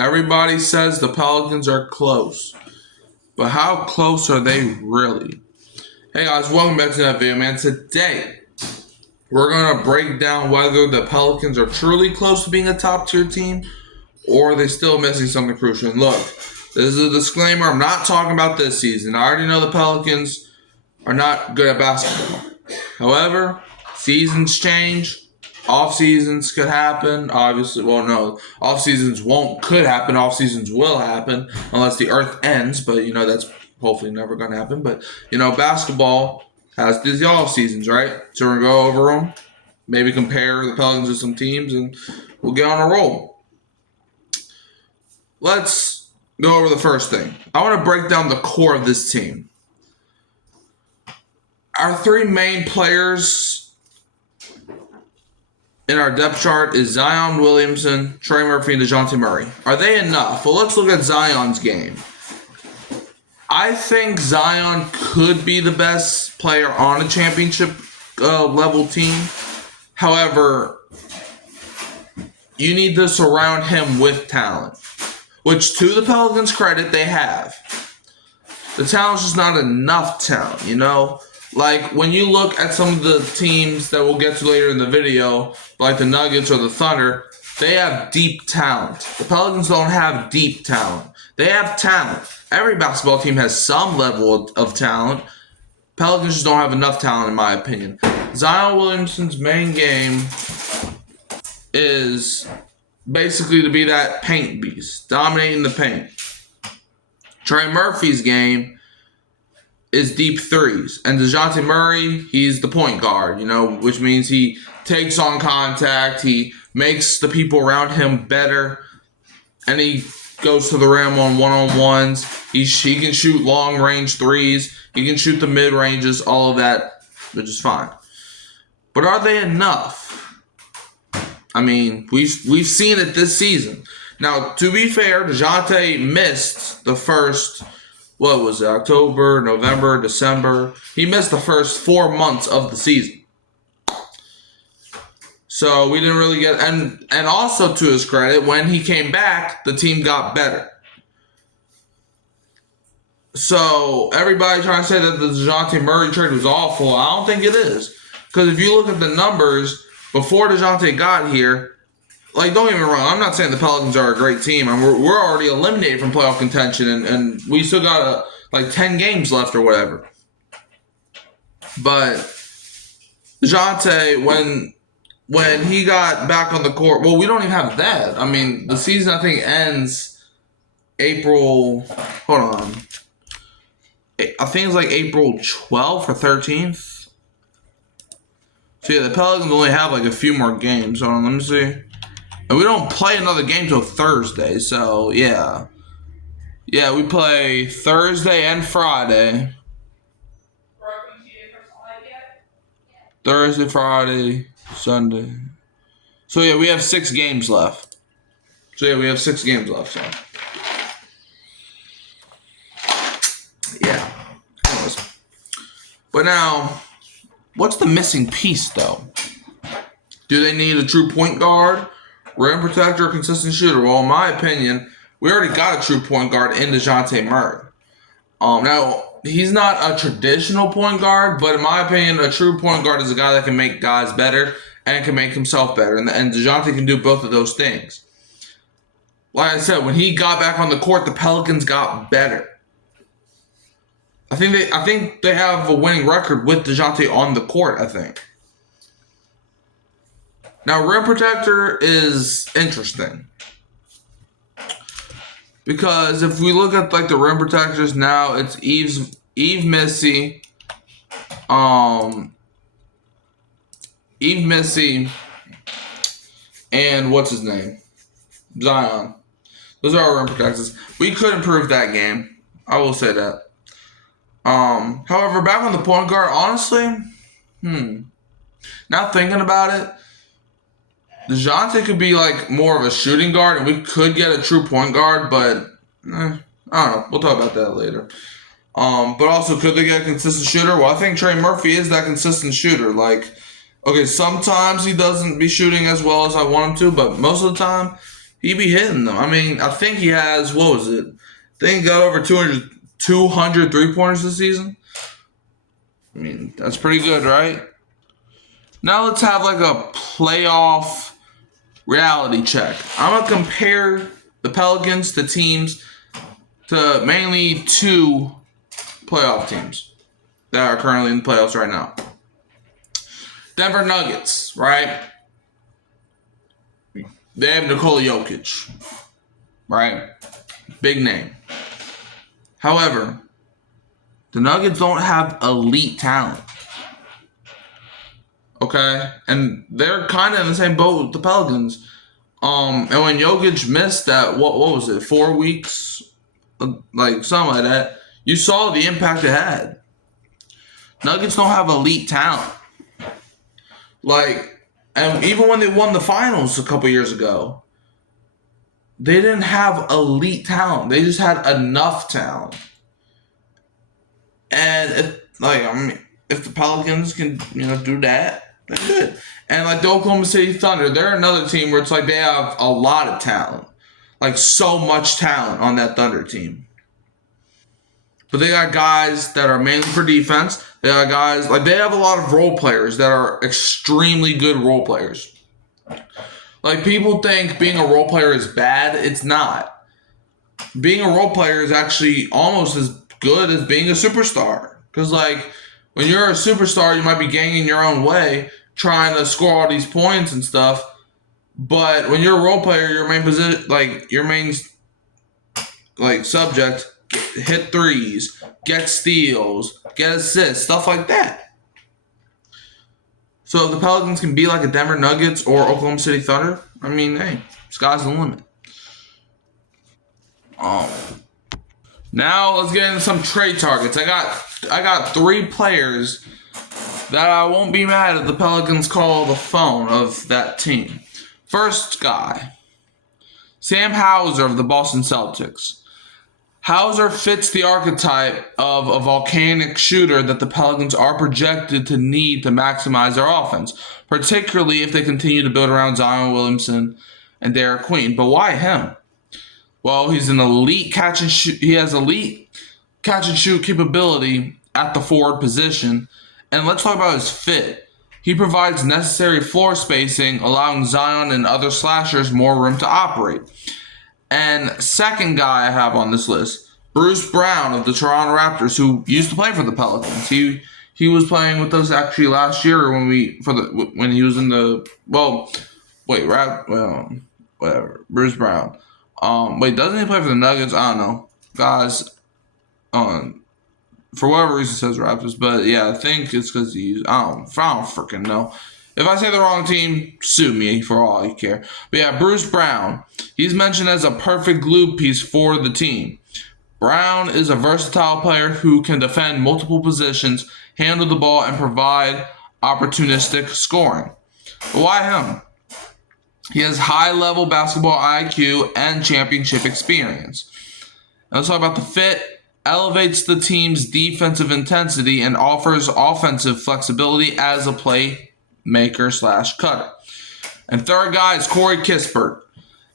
Everybody says the Pelicans are close. But how close are they really? Hey guys, welcome back to that video, man. Today, we're going to break down whether the Pelicans are truly close to being a top tier team or are they still missing something crucial. And look, this is a disclaimer. I'm not talking about this season. I already know the Pelicans are not good at basketball. However, seasons change. Off seasons could happen. Obviously, well, no, off seasons could happen. Off seasons will happen unless the earth ends. But that's hopefully never going to happen. But basketball has these off seasons, right? So we're gonna go over them, maybe compare the Pelicans to some teams, and we'll get on a roll. Let's go over the first thing. I want to break down the core of this team. Our three main players in our depth chart is Zion Williamson, Trey Murphy, and DeJounte Murray. Are they enough? Well, let's look at Zion's game. I think Zion could be the best player on a championship level team. However, you need to surround him with talent, which to the Pelicans' credit, they have. The talent's just not enough talent, Like, when you look at some of the teams that we'll get to later in the video, like the Nuggets or the Thunder, they have deep talent. The Pelicans don't have deep talent. They have talent. Every basketball team has some level of talent. Pelicans just don't have enough talent, in my opinion. Zion Williamson's main game is basically to be that paint beast, dominating the paint. Trey Murphy's game is deep threes. And DeJounte Murray, he's the point guard, which means he takes on contact, he makes the people around him better, and he goes to the rim on one-on-ones. He can shoot long-range threes. He can shoot the mid-ranges, all of that, which is fine. But are they enough? I mean, we've seen it this season. Now, to be fair, DeJounte missed the first, October, November, December. He missed the first 4 months of the season. So we didn't really get, and also to his credit, when he came back, the team got better. So everybody trying to say that the DeJounte Murray trade was awful, I don't think it is. Because if you look at the numbers, before DeJounte got here, don't get me wrong, I'm not saying the Pelicans are a great team. We're already eliminated from playoff contention, and we still got 10 games left or whatever. But DeJounte, when he got back on the court, we don't even have that. I mean, the season, I think, ends April, hold on. I think it's April 12th or 13th. So, yeah, the Pelicans only have, a few more games. Hold on, let me see. And we don't play another game till Thursday, so, yeah. Yeah, we play Thursday and Friday. Thursday, Friday, Sunday. So, yeah, we have 6 games left. So. Yeah. Anyways. But now, what's the missing piece, though? Do they need a true point guard, rim protector, consistent shooter? Well, in my opinion, we already got a true point guard in DeJounte Murray. Now, he's not a traditional point guard, but in my opinion, a true point guard is a guy that can make guys better and can make himself better. And DeJounte can do both of those things. Like I said, when he got back on the court, the Pelicans got better. I think they have a winning record with DeJounte on the court, I think. Now, rim protector is interesting. Because if we look at the rim protectors now, it's Eve Missy, and what's his name? Zion. Those are our rim protectors. We could improve that game. I will say that. However, back on the point guard, honestly, now thinking about it, DeJounte could be more of a shooting guard, and we could get a true point guard, but I don't know. We'll talk about that later. But also, could they get a consistent shooter? Well, I think Trey Murphy is that consistent shooter. Okay, sometimes he doesn't be shooting as well as I want him to, but most of the time, he be hitting them. I mean, I think he has, what was it? I think he got over 200 3-pointers this season. I mean, that's pretty good, right? Now let's have like a playoff reality check. I'm going to compare the Pelicans to teams, to mainly two playoff teams that are currently in the playoffs right now. Denver Nuggets, right? They have Nikola Jokic, right? Big name. However, the Nuggets don't have elite talent. Okay? And they're kind of in the same boat with the Pelicans. And when Jokic missed that, what was it, 4 weeks? Like, something like that. You saw the impact it had. Nuggets don't have elite talent. Like, and even when they won the finals a couple years ago, they didn't have elite talent. They just had enough talent. And if the Pelicans can, do that, they're good. And like the Oklahoma City Thunder, they're another team where it's like they have a lot of talent, like so much talent on that Thunder team. But they got guys that are mainly for defense. They got guys like they have a lot of role players that are extremely good role players. Like people think being a role player is bad. It's not. Being a role player is actually almost as good as being a superstar. Because like when you're a superstar, you might be ganging your own way, trying to score all these points and stuff. But when you're a role player, your main position, like your main subject, hit threes, get steals, get assists, stuff like that. So if the Pelicans can be like a Denver Nuggets or Oklahoma City Thunder, I mean, hey, sky's the limit. Now let's get into some trade targets. I got 3 players that I won't be mad if the Pelicans call the phone of that team. First guy, Sam Hauser of the Boston Celtics. Hauser fits the archetype of a volcanic shooter that the Pelicans are projected to need to maximize their offense, particularly if they continue to build around Zion Williamson and Derek Queen. But why him? Well, he's an elite catch and shoot. He has elite catch and shoot capability at the forward position. And let's talk about his fit. He provides necessary floor spacing, allowing Zion and other slashers more room to operate. And second guy I have on this list, Bruce Brown of the Toronto Raptors, who used to play for the Pelicans. He was playing with us actually last year when he was in the whatever. Bruce Brown. Doesn't he play for the Nuggets? I don't know. Guys, for whatever reason says Raptors, but yeah, I think it's because I don't freaking know. If I say the wrong team, sue me for all I care. But yeah, Bruce Brown. He's mentioned as a perfect glue piece for the team. Brown is a versatile player who can defend multiple positions, handle the ball, and provide opportunistic scoring. But why him? He has high-level basketball IQ and championship experience. Now let's talk about the fit. Elevates the team's defensive intensity and offers offensive flexibility as a playmaker/cutter. And third guy is Corey Kispert.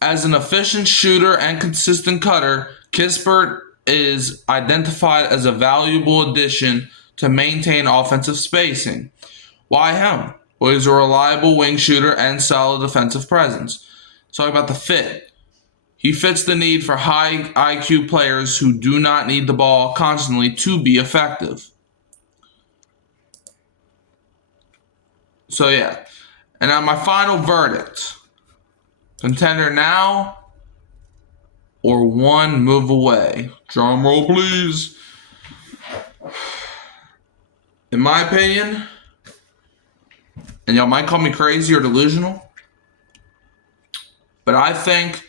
As an efficient shooter and consistent cutter, Kispert is identified as a valuable addition to maintain offensive spacing. Why him? Well, he's a reliable wing shooter and solid defensive presence. Let's talk about the fit. He fits the need for high IQ players who do not need the ball constantly to be effective. So yeah. And now my final verdict. Contender now or one move away? Drum roll, please. In my opinion, and y'all might call me crazy or delusional, but I think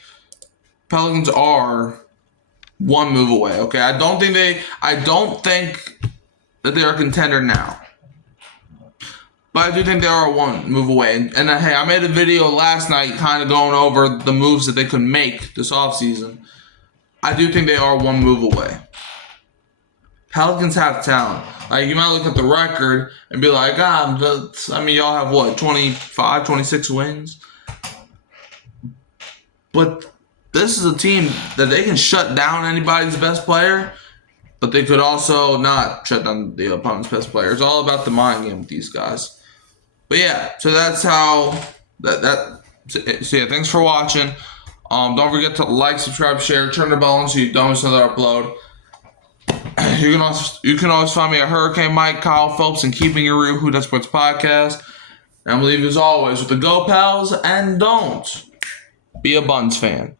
Pelicans are one move away. Okay, I don't think that they're a contender now, but I do think they are one move away. And hey, I made a video last night, kind of going over the moves that they could make this offseason. I do think they are one move away. Pelicans have talent. Like, you might look at the record and be like, y'all have what, 25, 26 wins? But this is a team that they can shut down anybody's best player, but they could also not shut down the opponent's best player. It's all about the mind game with these guys. But yeah, so that's how so yeah, thanks for watching. Don't forget to like, subscribe, share, turn the bell on so you don't miss another upload. You can always find me at Hurricane Mike, Kyle Phelps, and Keeping It Real, Who That Sports Podcast. And I'm leaving as always with the Go Pals, and don't be a Buns fan.